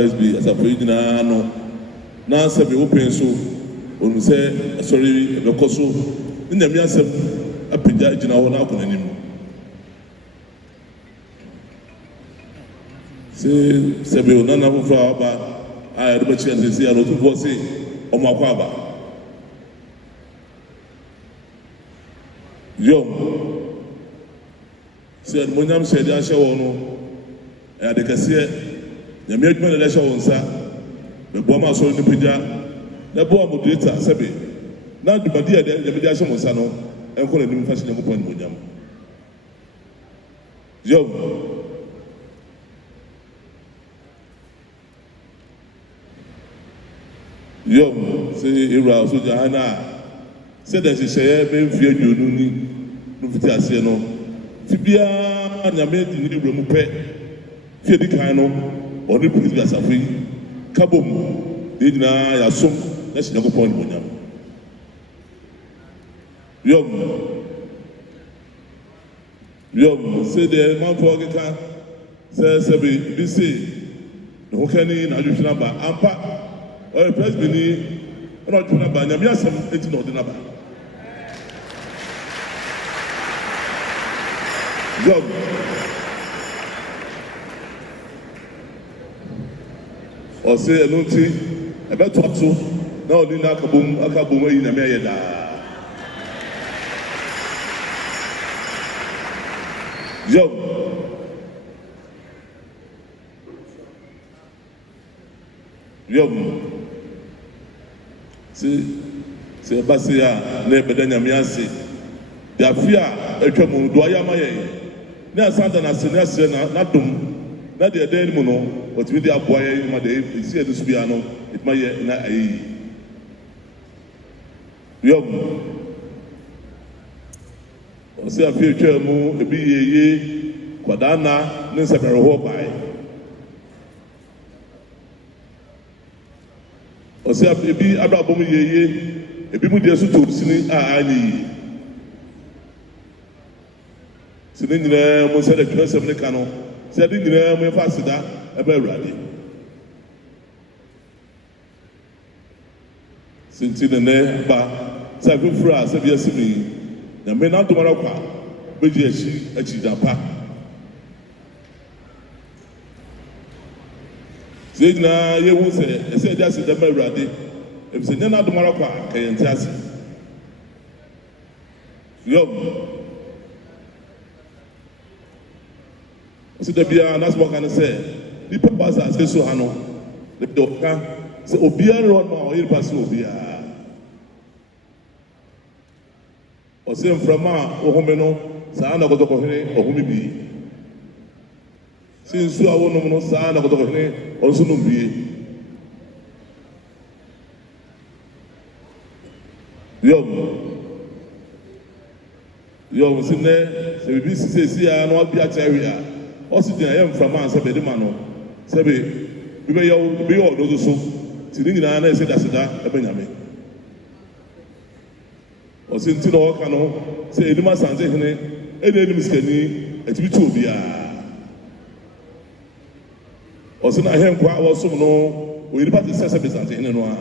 Presby as a president now se open so onu say sorry be koso na mi asem apija gina ho na akonanim se be ona na fufa aba a de be chia se ya Otumfuo se o ma kwa aba yo se monyam se de ahye wo no ya de kase Yami adwuma na lesha wonsa be bo ma so ni pija na bo moderator sebe na dubadi ya de yami dia wonsa no enko na nim fashi nyampo ni monyam yo se ira so jahana said that she said, "Maybe you no fit ase no tibia nyame di ni bremu pe fie di kan no oni put bi asafi kabom de dina ya som na shi nyakopon ni bonyam yom say the man for ka say be say no kani na adwuna ba ampa o president ni na adwuna ba nyame asem enti na odi na ba job o say enunti e be to na odi na akabom ayi na me yeda job se basi ya na beda nyame ase da fia atwa mu do ayama ye na asanda na sene ase na dum na de den mu no otimi de aboa ye ma de esi e su bia no itma ye na ayi o se afia atwa mu ebi ye kwadana ne nsabere ho bai o se ebi abrabom ye ebi mu de so to sini a ani sini nyina mo se de twesem ne ka no se de nyina mo fa sida e ba awurade sinti ne ba sa fufura se bia simi na me na domara kwa beji achi dapa se nyina ye hu se ese de ase de ba awurade e se nyina domara kwa ka ye ntiase so da bia na so kan say di papa sa say so hano the doctor say obia run ma o yiri pass obia o say mframa o home no sa na godo ko hene o home bi sin su awo no no sa na godo ko hene o so no bi yo sinne se bi si ya no abi a cherry oxygen ayem from man say be the man no say be yo do so ti ni nyina na say da e be nyame o sin ti no ka no say edima sanje hene e de enim skani e ti bi to bia o sin ahem kwa wo so no o yiri party say be sanje hene no a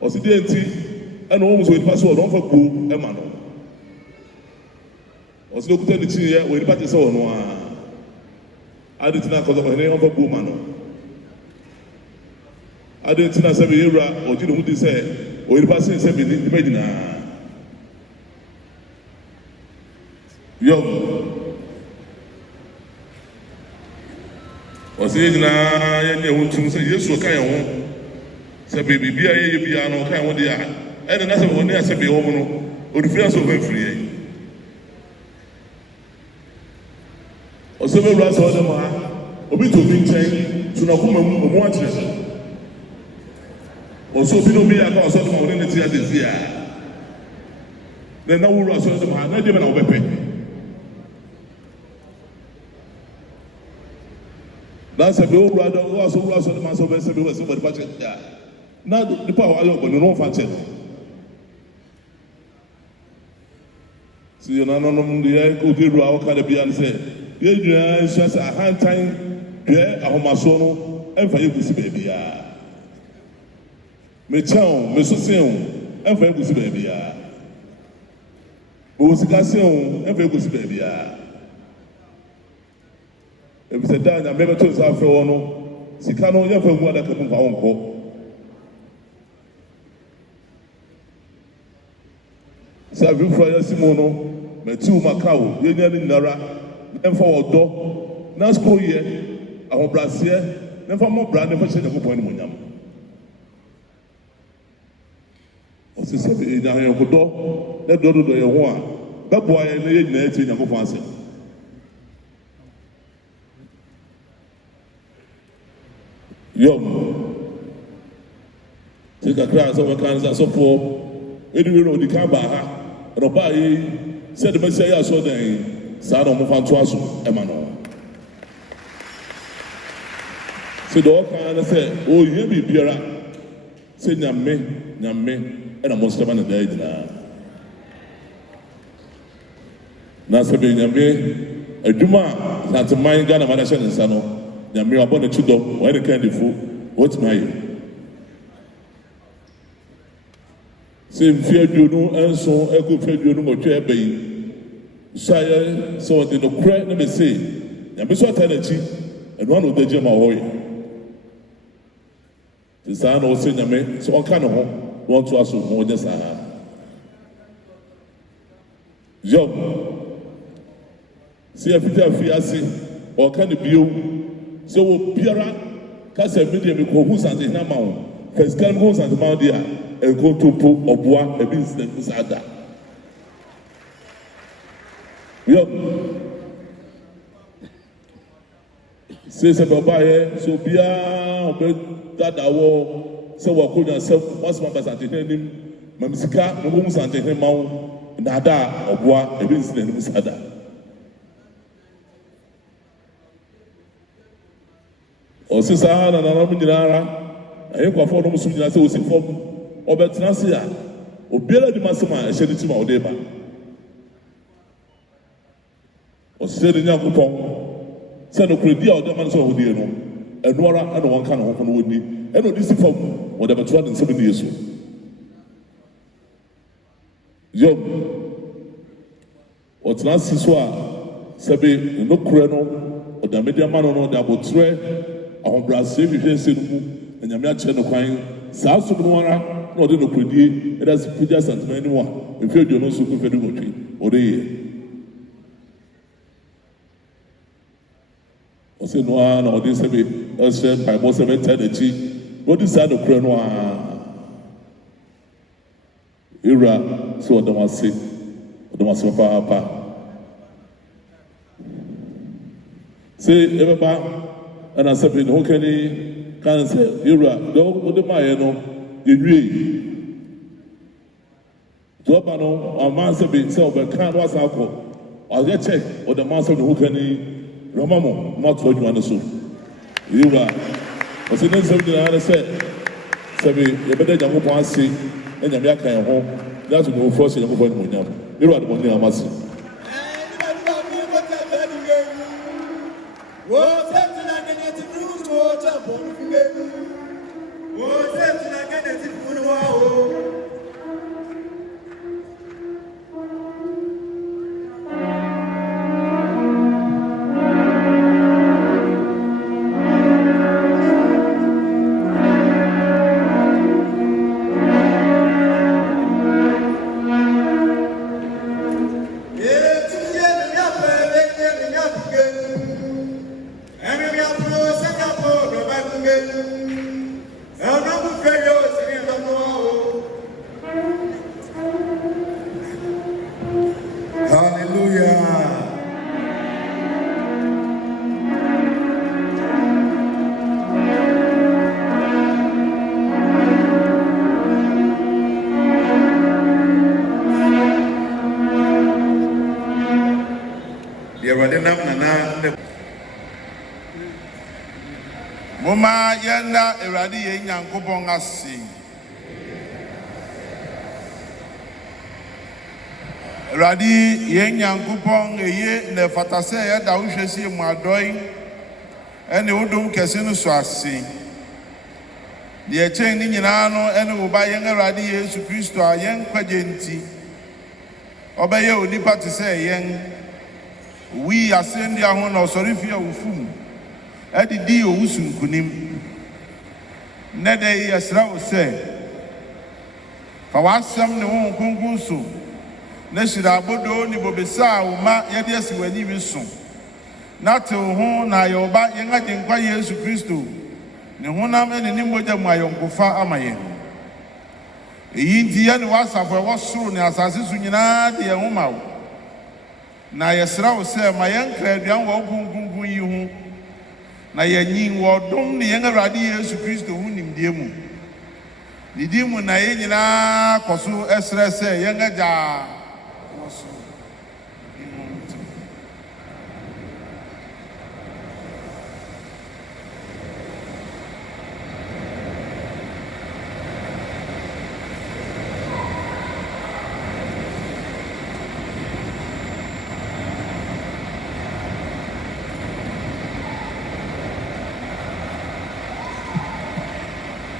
o si de enti e no wo so yiri pass wo no fa ku e ma no o si lokuta ni chi ye o yiri party say wo no a aditina ko so hene on fa ku ma no aditina say be yura o ti no hu di say o yiri party say be ni medina yo o si nyina ye ne hu tum say yesu ka ye ho say be bibia ye bia no ka ye ho dia e na say wo ne say be wo no o di free so be free o se be wura so dem ha obi to bi nchen tu na kuma mu akyere o so bi no mi aka o so dem o ne ti adezi a na wura so dem ha na de na obepe na se be wura do o so wura so dem so be se be we so body patch ya na di pa wa yo bo no fa che si yo na no no ndi e ko di wura o ka de bia se ye dua shasa hantan dua ahomaso no emfa yegusi baabia me chao me sosen emfa yegusi baabia bo sikasen emfa yegusi baabia e bi se da na me beto sa afre wo no sika no ye fa mu adaka mu fa wonko sa bi fro ya simo no me tu makao ye nya ni nara emfa wodo na school ye ahobrase emfa mo bra ne fa che Yakobon ni monyam o se se be nya he kodo na do ye ho a beboa ye ne ye nyina eti Yakobon ase yo tika kra so we kan so po Anyway, no, the Kabaha, and Obai said the Messiah so then, Sadam of Antoasu, Emmanuel. So the old kind said, oh, you be Pierre. Say, Yame, and a Muslim and a day. Nasabi Yame, a Duma, that's a mind gun of Manashan and Sano, Yame upon the Chudom, where the candy food, what's my. Say, fear you know, and so I could fear you know what you're paying. Sire, so they don't cry, let me say, and be so tendency, and one of the Gemma Hoy. The son of Senior, so I can't want to ask more than Sahara. Job, see a Peter Fiasi, or can it be you? So, Pierre, Casa Medium, who's at the Namau, first come home at the Moundia, and go to put or bois a business at that. Job says about buyer, so Pia. That I will say what could yourself once my best at him, Mamsika, Mums and him, Nada, or Bois, a business in Musada. Or Sister Anna and Araminara, I have a form of Sumina, so was informed, or Betnasia, or Bella de Massima, a Sheditima or Deba. Or said in Yakupon, send a credit or the man so who dear no. And Nora and one kind of open with me, and what this is from whatever 270 years old. Job, what's not Siswa, Sabi, no Creno, or the media man or the Abotre, our Brazil, and Yamia Channel Quine, South of Nora, not in the Credi, it has Pijas and anyone, if you don't know Super Federation, or the I said, no one or this heavy, said by most of it, what is that of Crenoir? Ira, so the was sick, the was of Papa. Say, everybody, and I said, who can he can say, Ira, don't put the Mayano, you read. Topano, a master being so, but can't was alcohol. I'll get check, or the master who can he. Romamo, not what you want to do. You are. But since something I said, Sabi, you better than one see, and Yamaka at home. That's what you force you to go on. You are the one I must. Moma yenda eradi yenyankopon asi. Eradi yenyankopon eye ne fatase ya da uhwesi mu adoi ene wodum kese no so asi. De echen ni nyina no ene wo ba yen eradi Yesu Kristo a yen kwaje nti. Obaye onipa te se yen wi asendi aho na osorifia wufum. Edidi owusun kunim nede yesra wo se fa wasam ne won kunkun so na shira abodo ni bobesa wo ma yede asi wani bi so na te ho na yoba yen agenkwa Yesu Kristo ne honam ne ni moja mu ayonkofa amaye eyi nti ya ne wasafo wo soro ne asase so nyina de ye ho ma wo na yesra wo se ma yen kra aduan wo kunkun yi ho na yanyin wodom ne yen Awurade Yesu Kristo hu nimdie mu Nidi mu na yɛn nyinaa kɔ so ɛsrɛ sɛ yɛn agya wɔ so.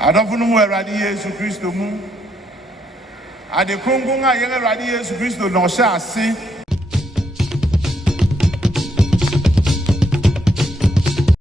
Adɔfo no mu Awurade Yesu Kristo mu ade kronkron a yɛn Awurade Yesu Kristo na ɔhyɛ ase